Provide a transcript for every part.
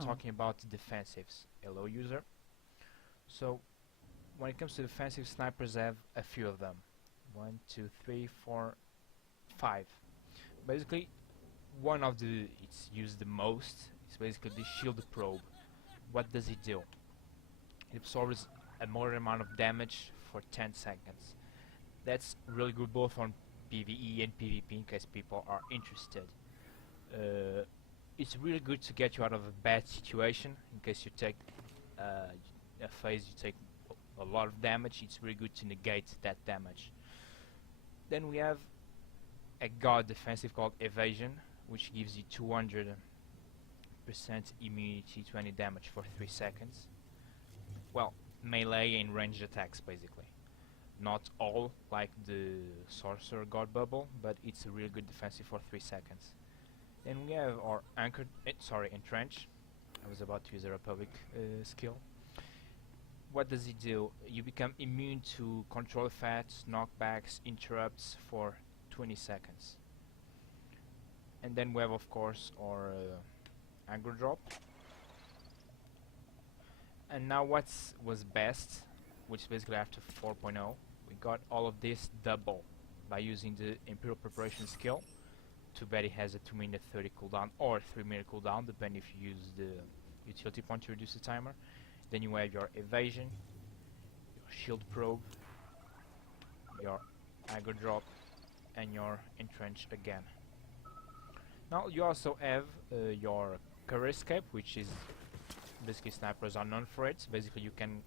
talking about defensives. Hello user. So when it comes to defensive, snipers have a few of them. 1, 2, 3, 4, 5. Basically, one of the it's used the most is basically the shield probe. What does it do? It absorbs a more amount of damage for 10 seconds. That's really good both on PvE and PvP in case people are interested. It's really good to get you out of a bad situation in case you take a phase you take a lot of damage. It's really good to negate that damage. Then we have a god defensive called Evasion, which gives you 200% immunity to any damage for 3 seconds. Well, melee and ranged attacks basically. Not all like the sorcerer god bubble, but it's a really good defensive for 3 seconds. Then we have our entrench. I was about to use a Republic skill. What does it do? You become immune to control effects, knockbacks, interrupts for 20 seconds. And then we have of course our aggro drop. And now what was best, which is basically after 4.0, we got all of this double by using the Imperial Preparation skill. Too bad it has a 2-minute 30 cooldown or 3-minute cooldown, depending if you use the utility point to reduce the timer. Then you have your evasion, your shield probe, your aggro drop, and your entrench again. Now you also have your career escape, which is basically snipers are known for it. Basically you can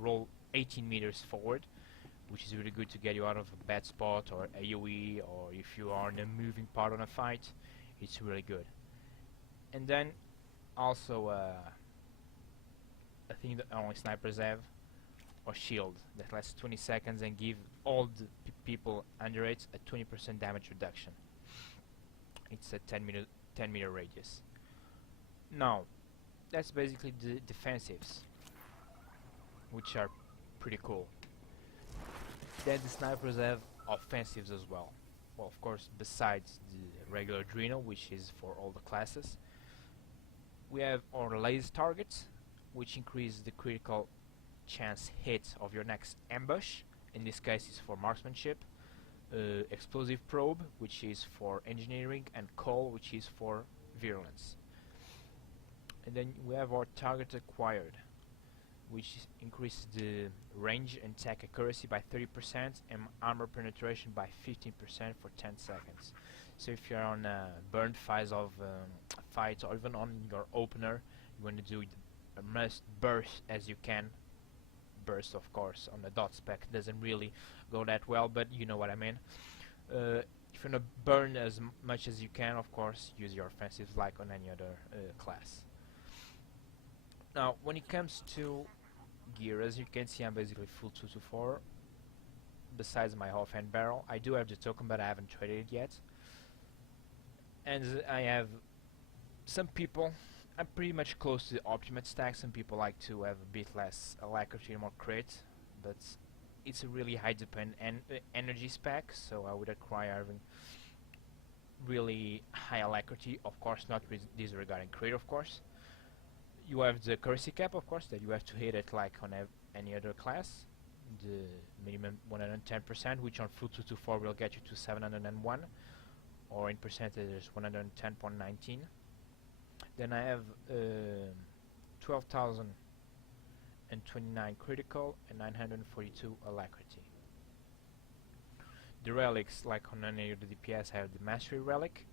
roll 18 meters forward, which is really good to get you out of a bad spot or AoE, or if you are in a moving part on a fight, it's really good. And then also a thing that only snipers have, or shield, that lasts 20 seconds and give all the people under it a 20% damage reduction. It's a 10 meter radius. Now, that's basically the defensives, which are pretty cool. Then the snipers have offensives as well. Well, of course, besides the regular Adrenal, which is for all the classes, we have our laser targets, which increase the critical chance hit of your next ambush. In this case, it's for marksmanship. Explosive probe, which is for engineering, and call, which is for virulence. And then we have our target acquired, which increases the range and attack accuracy by 30% and armor penetration by 15% for 10 seconds. So if you're on a burned phase of fight, or even on your opener, you want to do the most burst as you can. Burst, of course, on the dot spec doesn't really go that well, but you know what I mean. If you want to burn as much as you can, of course, use your offensives like on any other class. Now, when it comes to gear, as you can see, I'm basically full 2-4. Besides my offhand barrel, I do have the token, but I haven't traded it yet. And I have some people. I'm pretty much close to the optimate stack. Some people like to have a bit less alacrity and more crit, but it's a really high energy spec, so I would require having really high alacrity. Of course, not disregarding crit, of course. You have the accuracy cap, of course, that you have to hit it like on any other class. The minimum 110%, which on full 2-4 will get you to 701, or in percentage 110.19. Then I have 12,029 critical and 942 alacrity. The relics, like on any of the DPS, have the mastery relic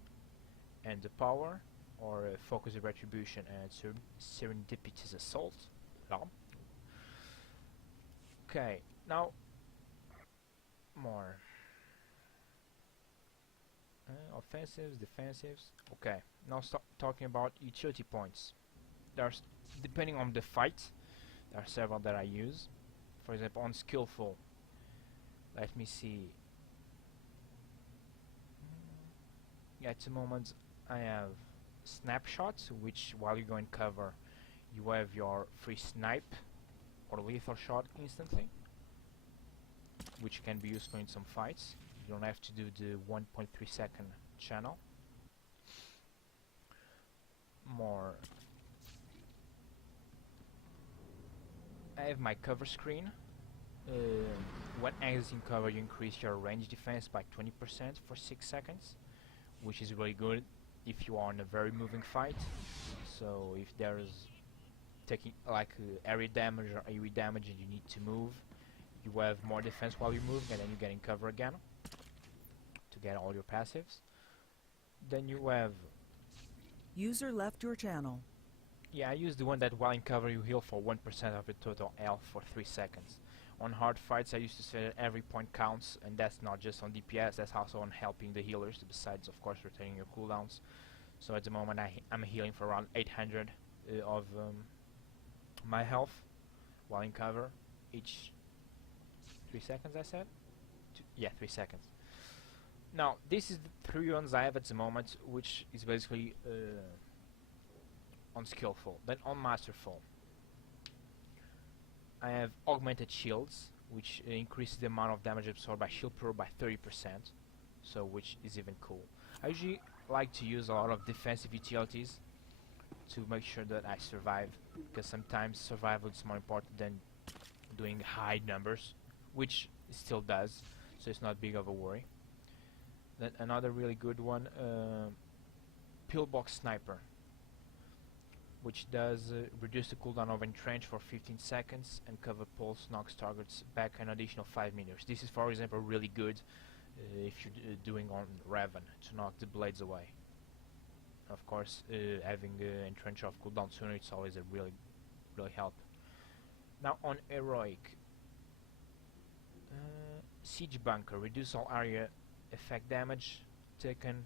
and the power, or focus of retribution and serendipitous assault. Okay, now more offensives, defensives. Okay, now talking about utility points. There's, depending on the fight, there are several that I use. For example, on skillful, let me see. At the moment I have snapshots, which while you go in cover you have your free snipe or lethal shot instantly, which can be useful in some fights. You don't have to do the 1.3 second channel. More have my cover screen. When exiting cover, you increase your range defense by 20% for 6 seconds, which is really good if you are in a very moving fight. So if there is taking like area damage or AoE damage and you need to move, you have more defense while you're moving, and then you get in cover again to get all your passives. Then you have... User left your channel. Yeah, I use the one that while in cover you heal for 1% of your total health for 3 seconds. On hard fights I used to say that every point counts, and that's not just on DPS, that's also on helping the healers, besides of course retaining your cooldowns. So at the moment I'm healing for around 800 of my health while in cover each 3 seconds, I said? Yeah, 3 seconds. Now this is the 3 ones I have at the moment, which is basically on skillful. Then on masterful I have augmented shields, which increases the amount of damage absorbed by shield pro by 30%, so which is even cool. I usually like to use a lot of defensive utilities to make sure that I survive, because sometimes survival is more important than doing high numbers, which it still does, so it's not big of a worry. Then another really good one, Pillbox Sniper, which does reduce the cooldown of Entrench for 15 seconds and cover pulse knocks targets back an additional 5 meters. This is for example really good if you're doing on Raven to knock the blades away. Of course having Entrench off cooldown sooner, it's always a really help. Now on Heroic, Siege Bunker, reduce all area effect damage taken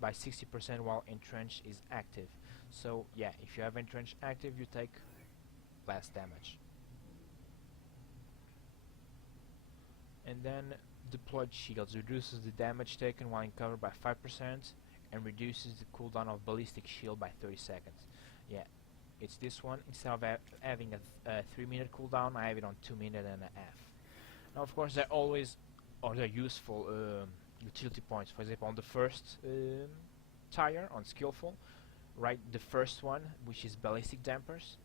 by 60% while Entrench is active. So yeah, if you have Entrench active, you take less damage. And then Deployed Shields reduces the damage taken while in cover by 5% and reduces the cooldown of Ballistic Shield by 30 seconds. Yeah, it's this one. Instead of having a 3-minute cooldown, I have it on 2 minutes and a half. Now of course they're always other useful utility points. For example, on the first tire on skillful, right, the first one, which is ballistic dampers.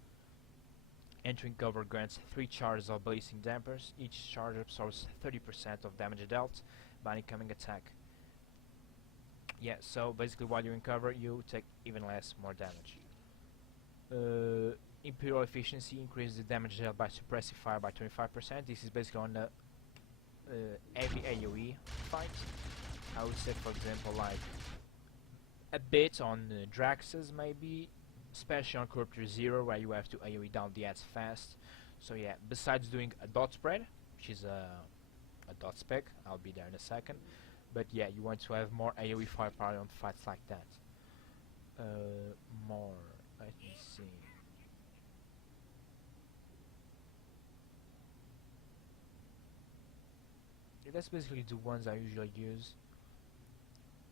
Entering cover grants 3 charges of ballistic dampers. Each charge absorbs 30% of damage dealt by an incoming attack. Yeah, so basically while you're in cover you take even more damage. Imperial Efficiency increases the damage dealt by suppressive fire by 25%. This is basically on the heavy AoE fight. I would say for example like a bit on Draxus maybe, especially on Corruptor 0 where you have to AoE down the ads fast. So yeah, besides doing a dot spread, which is a dot spec, I'll be there in a second, but yeah, you want to have more AoE firepower on fights like that. More, let me see. Yeah, that's basically the ones I usually use.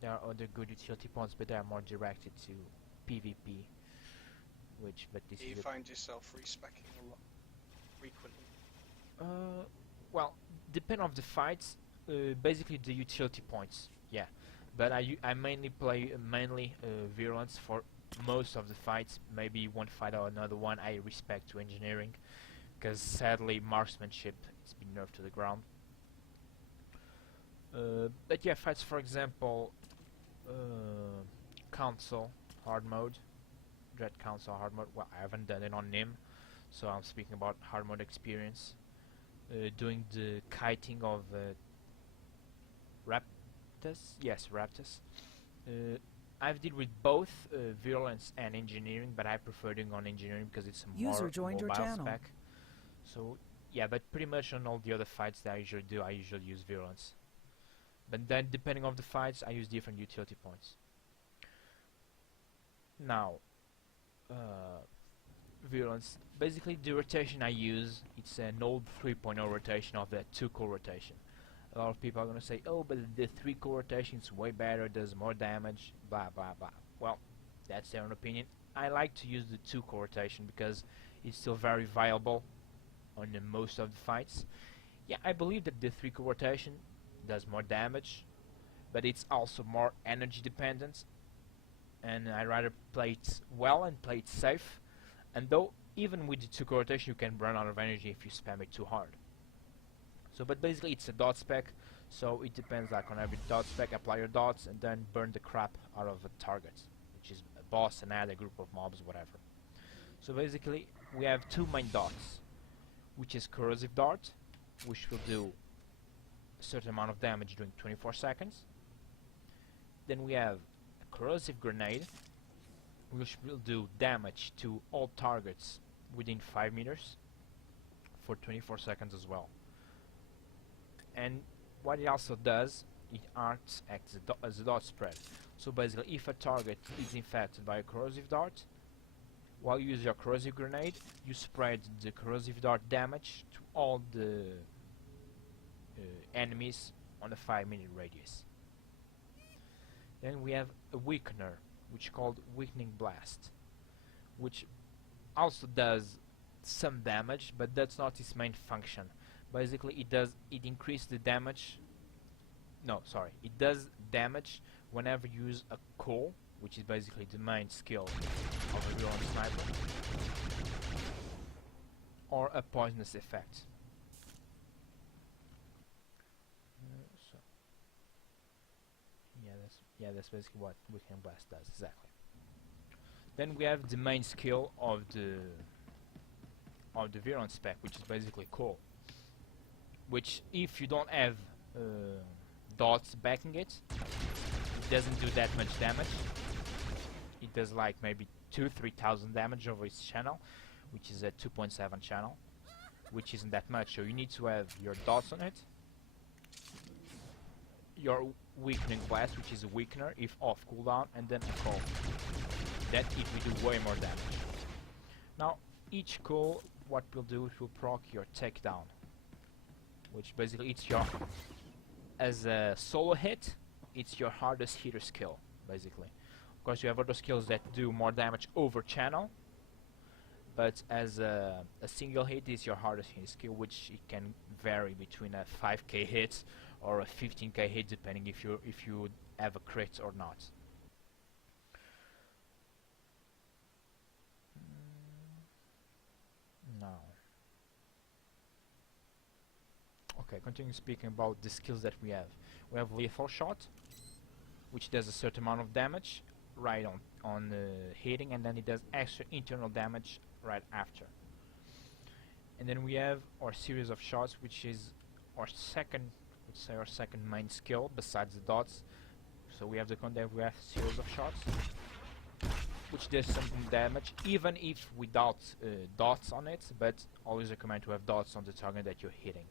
There are other good utility points, but they are more directed to PvP. But this Do you is find yourself respecking a lot frequently? well, depend on the fights. Basically the utility points, yeah. But I mainly play Virulence for most of the fights. Maybe one fight or another one I respect to engineering, because sadly marksmanship has been nerfed to the ground. But yeah, fights for example, Council hard mode, Dread Council hard mode. Well, I haven't done it on NIM, so I'm speaking about hard mode experience. Doing the kiting of Raptus, yes, Raptus. I've dealt with both Virulence and Engineering, but I prefer doing on Engineering because it's a more mobile spec. So yeah, but pretty much on all the other fights that I usually do, I usually use Virulence. But then depending on the fights, I use different utility points. Now, Virulence, basically the rotation I use, it's an old 3.0 rotation of the 2-core rotation. A lot of people are gonna say, oh, but the 3-core rotation is way better, does more damage, blah blah blah. Well, that's their own opinion. I like to use the 2-core rotation because it's still very viable on most of the fights. Yeah, I believe that the 3-core rotation does more damage, but it's also more energy dependent, and I rather play it well and play it safe. And though even with the 2 core rotation you can run out of energy if you spam it too hard. So but basically it's a dot spec, so it depends like on every dot spec. Apply your dots and then burn the crap out of a target, which is a boss, an ad, a group of mobs, whatever. So basically we have 2 main dots, which is corrosive dart, which will do a certain amount of damage during 24 seconds. Then we have a corrosive grenade, which will do damage to all targets within 5 meters for 24 seconds as well. And what it also does, it acts as a dot spread. So basically if a target is infected by a corrosive dart, while you use your corrosive grenade, you spread the corrosive dart damage to all the enemies on a 5-minute radius. Then we have a weakener, which is called Weakening Blast, which also does some damage, but that's not its main function. Basically it increases the damage, it does damage whenever you use a call, which is basically the main skill of a Virulence sniper, or a poisonous effect. That's basically what Weakening Blast does, exactly. Then we have the main skill of the Virulence spec, which is basically call, which if you don't have dots backing it, it doesn't do that much damage. It does like maybe 2,000-3,000 damage over its channel, which is a 2.7 channel, which isn't that much. So you need to have your dots on it, your Weakening Blast, which is a weakener if off cooldown, and then a call. That it will do way more damage. Now each call, what will do, it will proc your takedown, which basically it's your, as a solo hit, it's your hardest hitter skill basically. Of course you have other skills that do more damage over channel, but as a single hit is your hardest hit skill, which it can vary between a 5k hit or a 15k hit depending if you have a crit or not. Now, okay, continue speaking about the skills that we have. We have Lethal Shot, which does a certain amount of damage right on hitting, and then it does extra internal damage right after. And then we have our series of shots, which is our second, let's say our second main skill besides the dots. So we have the concept, we have series of shots, which does some damage even if without dots on it, but always recommend to have dots on the target that you're hitting.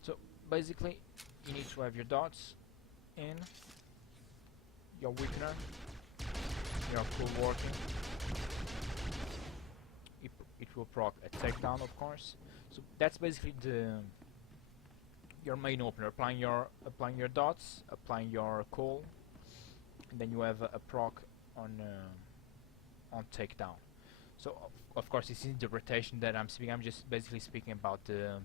So basically you need to have your dots in, your weakener, your cool working. It will proc a takedown, of course. So that's basically your main opener. Applying your dots, applying your call, and then you have a proc on takedown. So of course this is the rotation that I'm speaking. I'm just basically speaking about the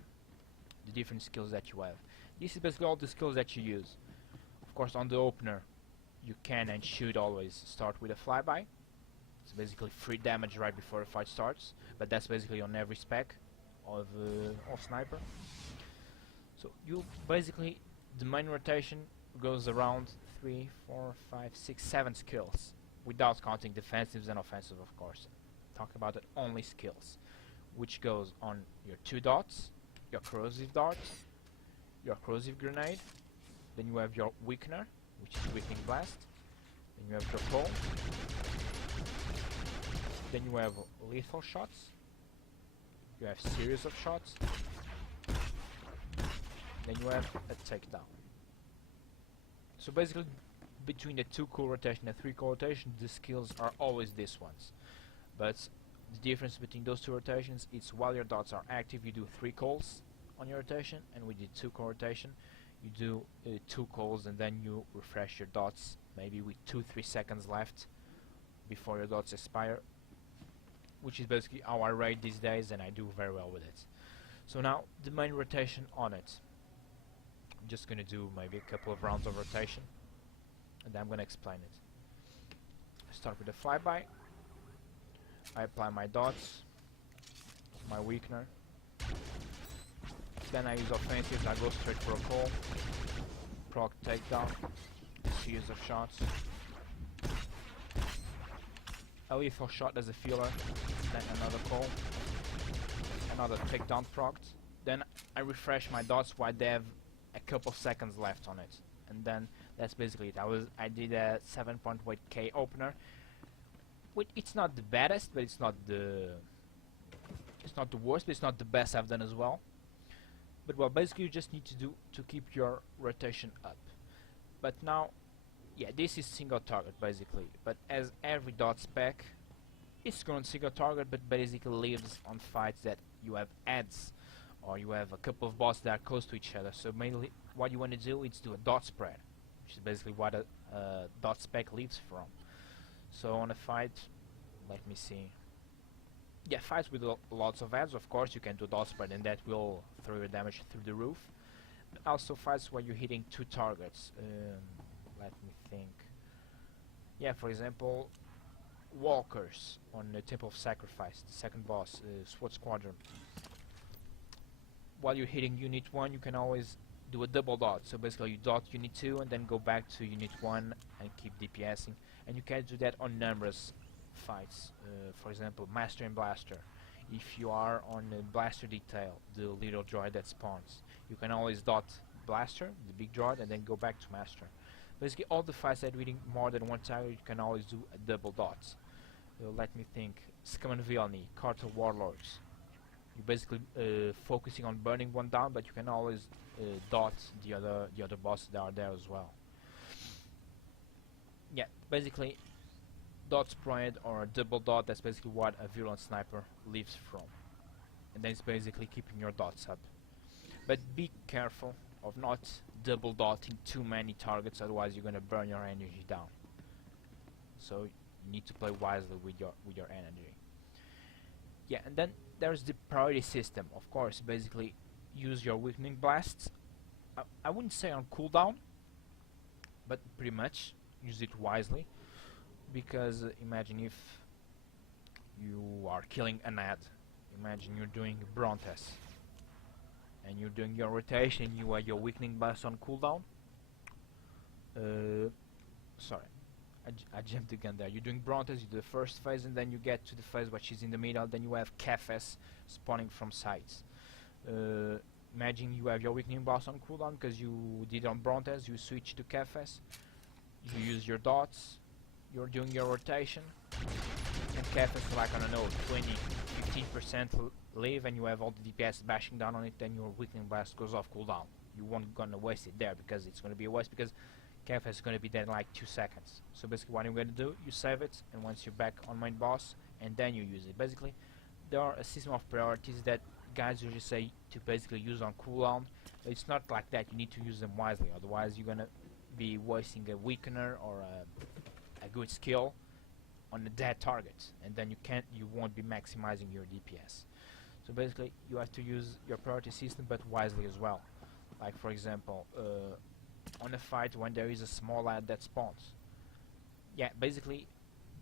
different skills that you have. This is basically all the skills that you use. Of course on the opener you can and should always start with a flyby. It's basically free damage right before the fight starts, but that's basically on every spec of sniper. So you basically, the main rotation goes around 3, 4, 5, 6, 7 skills, without counting defensives and offensive, of course. Talk about it, only skills, which goes on your 2 dots, your corrosive dart, your corrosive grenade, then you have your weakener, which is Weakening Blast, then you have your call, then you have lethal shots, you have series of shots, then you have a takedown. So basically between the 2 core rotation and 3 core rotation, the skills are always these ones, but the difference between those 2 rotations is while your dots are active you do 3 calls on your rotation, and with the 2 core rotation you do 2 calls and then you refresh your dots maybe with 2-3 seconds left before your dots expire, which is basically how I raid these days, and I do very well with it. So now the main rotation on it, I'm just gonna do maybe a couple of rounds of rotation and then I'm gonna explain it. I start with a flyby, I apply my dots, my weakener. Then I use offensives, I go straight for a call. Proc takedown, series of shots. A lethal shot as a filler, then another call. Another takedown procced. Then I refresh my dots while they have a couple seconds left on it. And then that's basically it. I did a 7.8k opener. It's not the baddest, but it's not the worst, but it's not the best I've done as well. But well, basically you just need to keep your rotation up. But now, yeah, this is single target basically. But as every dot spec, it's going single target, but basically lives on fights that you have adds, or you have a couple of bosses that are close to each other. So mainly, what you want to do is do a dot spread, which is basically what a dot spec lives from. So on a fight, let me see. Yeah, fights with lots of adds, of course, you can do dot spread, and that will throw your damage through the roof. But also fights where you're hitting two targets. Let me think. Yeah, for example, walkers on the Temple of Sacrifice, the second boss, SWAT Squadron. While you're hitting Unit 1, you can always do a double dot. So basically you dot Unit 2 and then go back to Unit 1 and keep DPSing. And you can do that on numerous fights. For example, Master and Blaster. If you are on the Blaster Detail, the little droid that spawns, you can always dot Blaster, the big droid, and then go back to Master. Basically all the fights that are hitting more than one target, you can always do a double dot. Let me think. Scum and Villainy, Cartel Warlords. You're basically focusing on burning one down, but you can always dot the other bosses that are there as well. Yeah, basically dot spread or a double dot, that's basically what a Virulence sniper lives from. And then it's basically keeping your dots up. But be careful of not double dotting too many targets, otherwise you're gonna burn your energy down. So you need to play wisely with your energy. Yeah, and then there's the priority system. Of course, basically use your weakening blasts. I wouldn't say on cooldown, but pretty much use it wisely. Because imagine if you are killing an ad. Imagine you're doing Brontes and you're doing your rotation, you have your weakening blast on cooldown. Sorry, I jumped the gun there. You're doing Brontes, you do the first phase, and then you get to the phase which is in the middle, then you have Cafes spawning from sides. Imagine you have your weakening blast on cooldown because you did on Brontes, you switch to Cafes, you use your dots, you're doing your rotation, and Cafes like, I don't know, 20-15% live, and you have all the DPS bashing down on it, then your weakening blast goes off cooldown. You won't gonna waste it there because it's gonna be a waste, because Cafes is gonna be dead in like 2 seconds. So basically what you're gonna do, you save it, and once you're back on main boss, and then you use it. Basically, there are a system of priorities that guys usually say to basically use on cooldown, but it's not like that. You need to use them wisely, otherwise you're gonna be wasting a weakener or a good skill on a dead target, and then you won't be maximizing your DPS. So basically you have to use your priority system, but wisely as well. Like for example, on a fight when there is a small ad that spawns, yeah, basically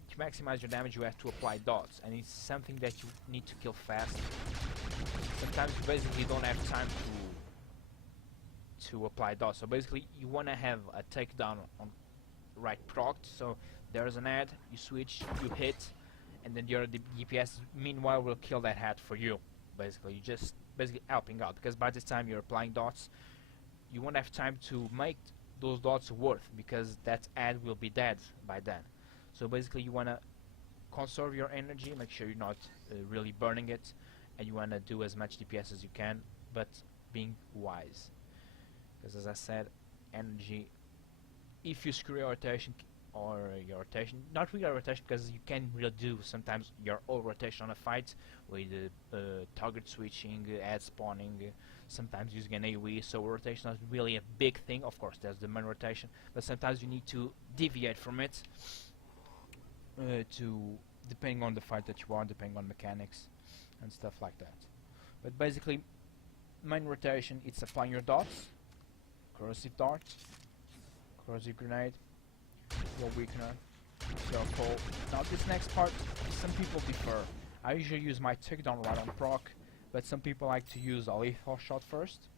to maximize your damage you have to apply dots, and it's something that you need to kill fast. Sometimes you basically don't have time to apply dots, so basically you want to have a takedown on right procced. So there's an ad, you switch, you hit, and then your DPS meanwhile will kill that ad for you. Basically you just basically helping out, because by this time you're applying dots, you won't have time to make those dots worth, because that ad will be dead by then. So basically you want to conserve your energy, make sure you're not really burning it, and you want to do as much DPS as you can, but being wise, because as I said, energy, if you screw your rotation, or your rotation, not really a rotation, because you can really do sometimes your own rotation on a fight with target switching, ad spawning, sometimes using an AoE, so rotation is really a big thing. Of course there's the main rotation, but sometimes you need to deviate from it depending on the fight that you are, depending on mechanics and stuff like that. But basically main rotation, it's applying your dots, corrosive dart, corrosive grenade, your weakener, So cool. Now this next part, some people differ. I usually use my takedown right on proc, but some people like to use a lethal shot first,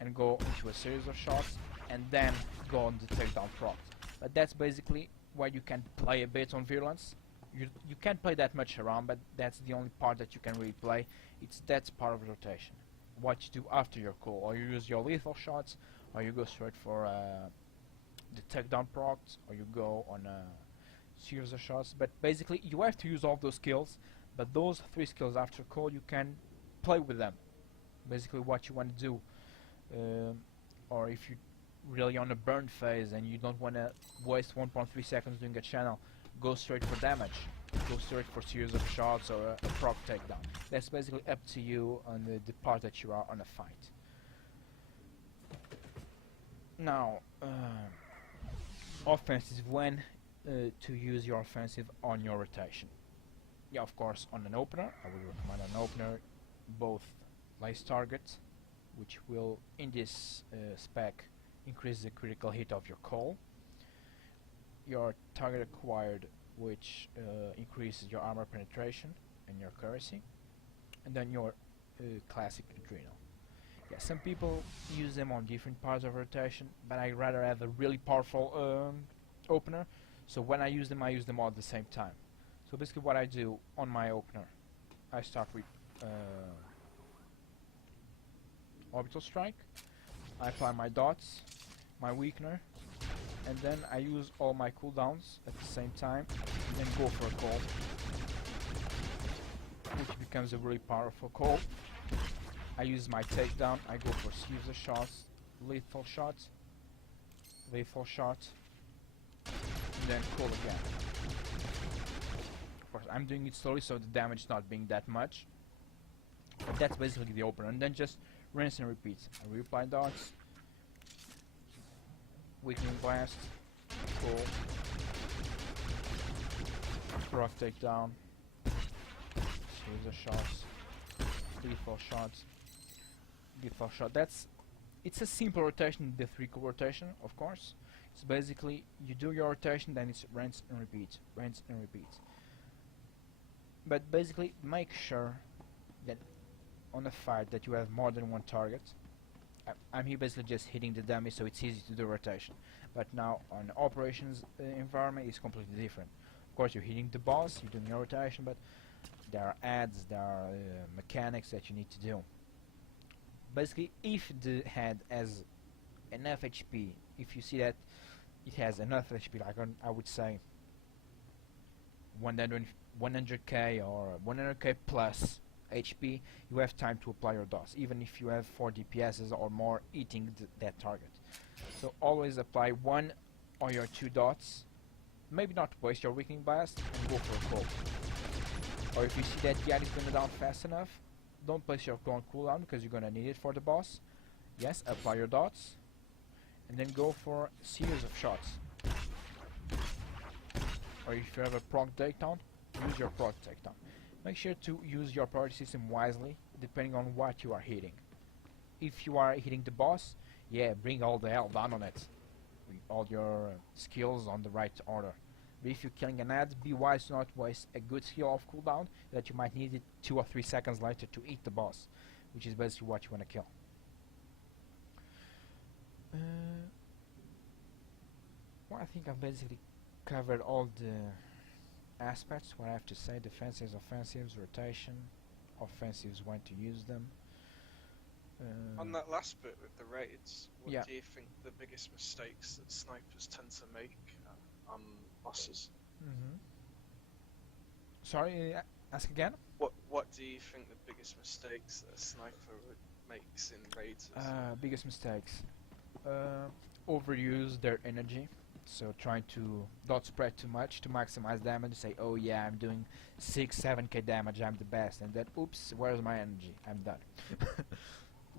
and go into a series of shots, and then go on the takedown proc. But that's basically where you can play a bit on Virulence. You can't play that much around, but that's the only part that you can really play. It's that part of rotation. What you do after your cool, or you use your lethal shots, or you go straight for the takedown procs, or you go on a series of shots. But basically you have to use all those skills, but those 3 skills after cool you can play with them. Basically what you want to do, or if you really on a burn phase and you don't want to waste 1.3 seconds doing a channel, go straight for damage, go straight for series of shots or a proc takedown. That's basically up to you on the part that you are on a fight. Now offensive, when to use your offensive on your rotation. Yeah, of course on an opener I would recommend an opener, both lace target, which will in this spec increase the critical hit of your call, your target acquired, which increases your armor penetration and your accuracy, and then your classic adrenal. Yeah, some people use them on different parts of rotation, but I rather have a really powerful opener, so when I use them all at the same time. So basically what I do on my opener, I start with orbital strike, I apply my dots, my weakener, and then I use all my cooldowns at the same time, and then go for a call, which becomes a really powerful call. I use my takedown, I go for series of shots, lethal shot, and then call again. Of course I'm doing it slowly so the damage is not being that much, but that's basically the opener, and then just rinse and repeat. I reapply dots, weakening blast, cool, proc takedown, series of shots, lethal shots, lethal shot. It's a simple rotation, the 3 cool rotation, of course. It's basically you do your rotation, then it's rinse and repeat, rinse and repeat. But basically make sure that on a fight that you have more than one target. I'm here basically just hitting the dummy, so it's easy to do rotation. But now on operations environment it's completely different. Of course you're hitting the boss, you're doing your rotation, but there are adds, there are mechanics that you need to do. Basically if the head has enough HP, if you see that it has enough HP, like I would say 100k or 100k plus HP, you have time to apply your DOS, even if you have 4 DPSs or more eating that target. So always apply 1 or your 2 dots, maybe not waste your weakening blast, and go for a call. Or if you see that the ad is going down fast enough, don't place your call on cooldown because you're gonna need it for the boss. Yes, apply your dots, and then go for series of shots. Or if you have a proc takedown, use your proc takedown. Make sure to use your priority system wisely, depending on what you are hitting. If you are hitting the boss, yeah, bring all the hell down on it. With all your skills on the right order. But if you're killing an ad, be wise to not waste a good skill of cooldown that you might need it 2 or 3 seconds later to eat the boss, which is basically what you want to kill. Well, I think I've basically covered all the aspects, what I have to say: defensives, offensives, rotation, offensives, when to use them. On that last bit with the raids, what Yeah. do you think the biggest mistakes that snipers tend to make on bosses? Sorry, ask again? What do you think the biggest mistakes that a sniper makes in raids? Biggest mistakes. Overuse their energy. So trying to dot spread too much to maximize damage, say, oh yeah, I'm doing 6-7k damage, I'm the best, and then oops, where's my energy? I'm done.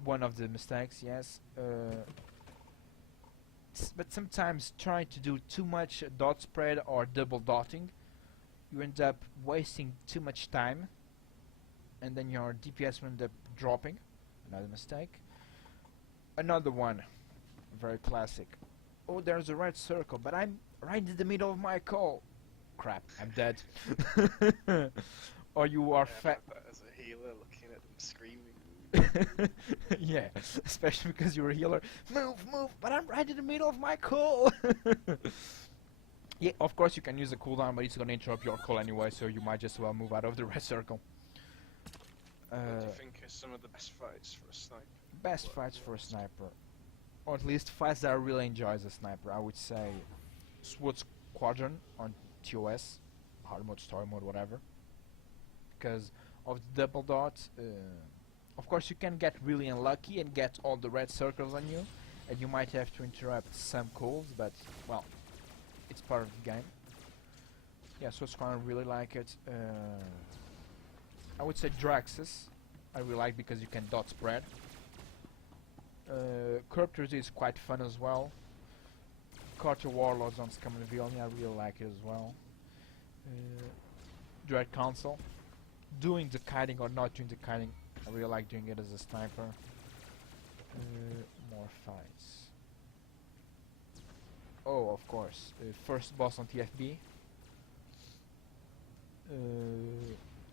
One of the mistakes, yes. But sometimes trying to do too much dot spread or double dotting, you end up wasting too much time, and then your DPS will end up dropping. Another mistake. Another one, very classic. Oh, there's a red circle, but right in the middle of my call. Crap, I'm dead. Or you are Yeah, I've fat. had that as a healer, looking at them screaming. Yeah, especially because you're a healer. Move, move, but I'm right in the middle of my call. Yeah, of course you can use a cooldown, but it's gonna interrupt your call anyway, so you might just well move out of the red circle. What do you think are some of the best fights for a sniper? Best What- fights for a what's- sniper, or at least fights that I really enjoy as a sniper, I would say SWAT Squadron on TOS, hard mode, story mode, whatever. Because of the double dot, of course you can get really unlucky and get all the red circles on you, and you might have to interrupt some calls, but well, it's part of the game. Yeah, SWAT Squadron, really like it. I would say Draxus, I really like because you can dot spread. Corruptors is quite fun as well. Carter Warlords on Scum and Villainy, I really like it as well. Dread Council. Doing the kiting or not doing the kiting, I really like doing it as a sniper. More fights. Oh, of course. First boss on TFB.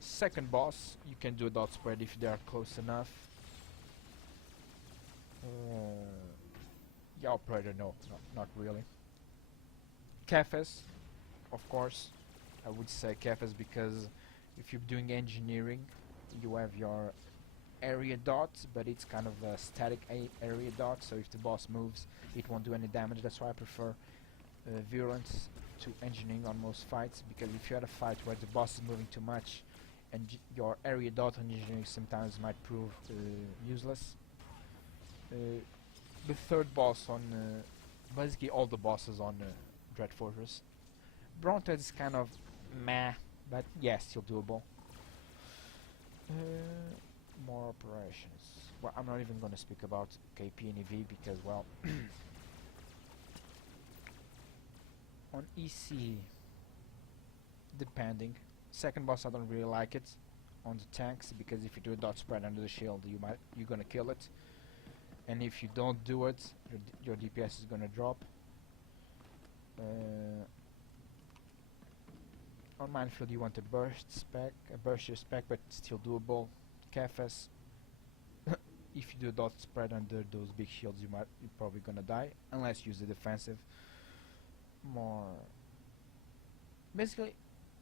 Second boss, you can do a dot spread if they are close enough. Yeah, operator, no, not really. Cafes, of course. I would say cafes because if you're doing engineering, you have your area dot, but it's kind of a static area dot, so if the boss moves, it won't do any damage. That's why I prefer Virulence to engineering on most fights, because if you had a fight where the boss is moving too much, and your area dot on engineering sometimes might prove useless. The third boss on basically all the bosses on Dread Fortress. Bronte is kind of meh, but yeah, still doable. More operations. Well, I'm not even gonna speak about KP and EV because, well, on EC, depending. Second boss, I don't really like it on the tanks because if you do a dot spread under the shield, you're gonna kill it, and if you don't do it, your DPS is gonna drop. On Minefield, you want a burst your spec, but still doable. Cafes, if you do dot spread under those big shields, you're probably gonna die unless you use the defensive. More. Basically,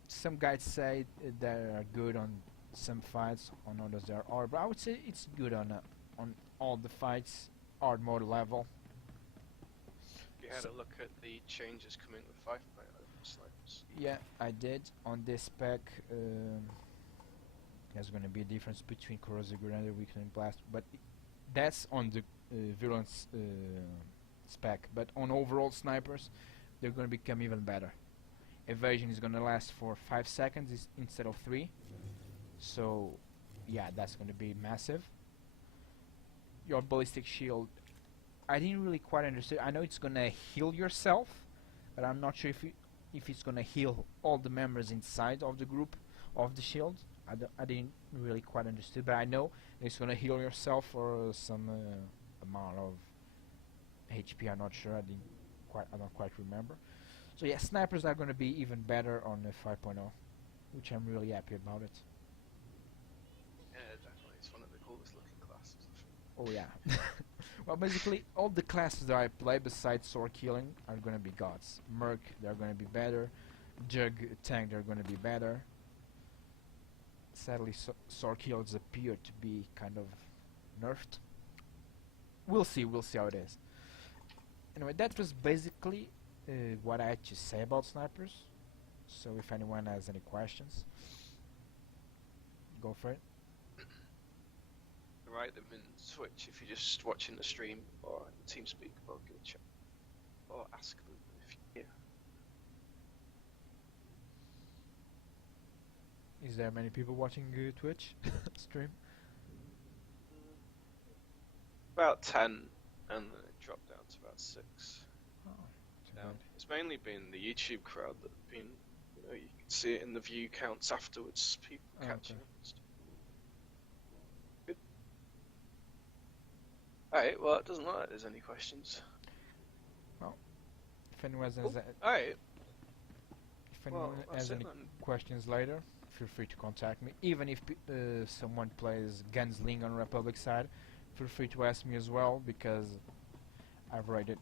some guys say they are good on some fights, on others they are, but I would say it's good on all the fights, hard mode level. You had a look at the changes coming with 5.0 snipers. Yeah, I did. On this spec, there's going to be a difference between corrosive grenade and weakening blast, but that's on the Virulence spec. But on overall snipers, they're going to become even better. Evasion is going to last for 5 seconds instead of 3. So, yeah, that's going to be massive. Your ballistic shield, I didn't really quite understand. I know it's going to heal yourself, but I'm not sure if it's going to heal all the members inside of the group of the shield. I didn't really quite understand, but I know it's going to heal yourself for some amount of HP. I'm not sure. I don't quite remember. So yeah, snipers are going to be even better on 5.0, which I'm really happy about it. Yeah, definitely. It's one of the coolest looking classes, I think. Oh yeah. Well, basically, all the classes that I play besides sword killing are going to be gods. Merc, they're going to be better. Jug, tank, they're going to be better. Sadly, sword kills appear to be kind of nerfed. We'll see how it is. Anyway, that was basically what I had to say about snipers. So if anyone has any questions, go for it. Write them in Twitch if you're just watching the stream, or TeamSpeak, or give a chat, or ask them if you're here. Is there many people watching Twitch stream? About 10, and then it dropped down to about 6. Oh, too Yeah, bad. it's mainly been the YouTube crowd that have been, you can see it in the view counts afterwards, people Oh, catching okay. up and stuff. Good. Alright, well, it doesn't look like there's any questions. If If anyone has, Cool. Alright. if anyone Well, has that's it any then. questions later, feel free to contact me. Even if someone plays Gunsling on Republic side, feel free to ask me as well, because I've raided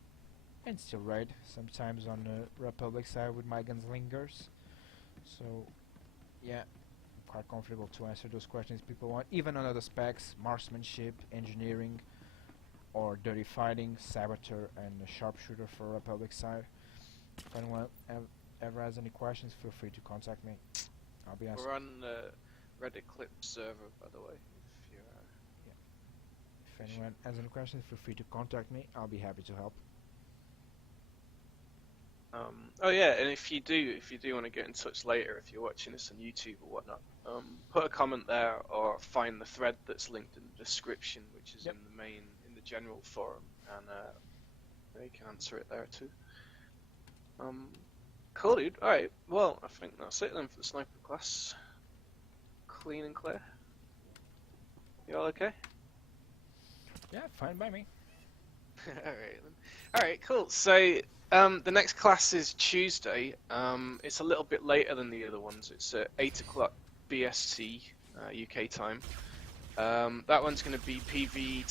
and still raid sometimes on the Republic side with my Gunslingers. So yeah, I'm quite comfortable to answer those questions people want, even on other specs, marksmanship, engineering, or dirty fighting, saboteur, and sharpshooter for Republic side. If anyone ever has any questions, feel free to contact me. I'll be answering. We're on the Reddit Clip server, by the way. If you're, If anyone has any questions, feel free to contact me. I'll be happy to help. oh yeah, and if you do want to get in touch later, if you're watching this on YouTube or whatnot, put a comment there or find the thread that's linked in the description, which is Yep. in the general forum, and you can answer it there too. Cool, dude. All right. Well, I think that's it then for the sniper class. Clean and clear. You all okay? Yeah, fine by me. Alright then. Alright, cool. So, the next class is Tuesday. It's a little bit later than the other ones. It's at 8 o'clock BST, UK time. That one's going to be PvE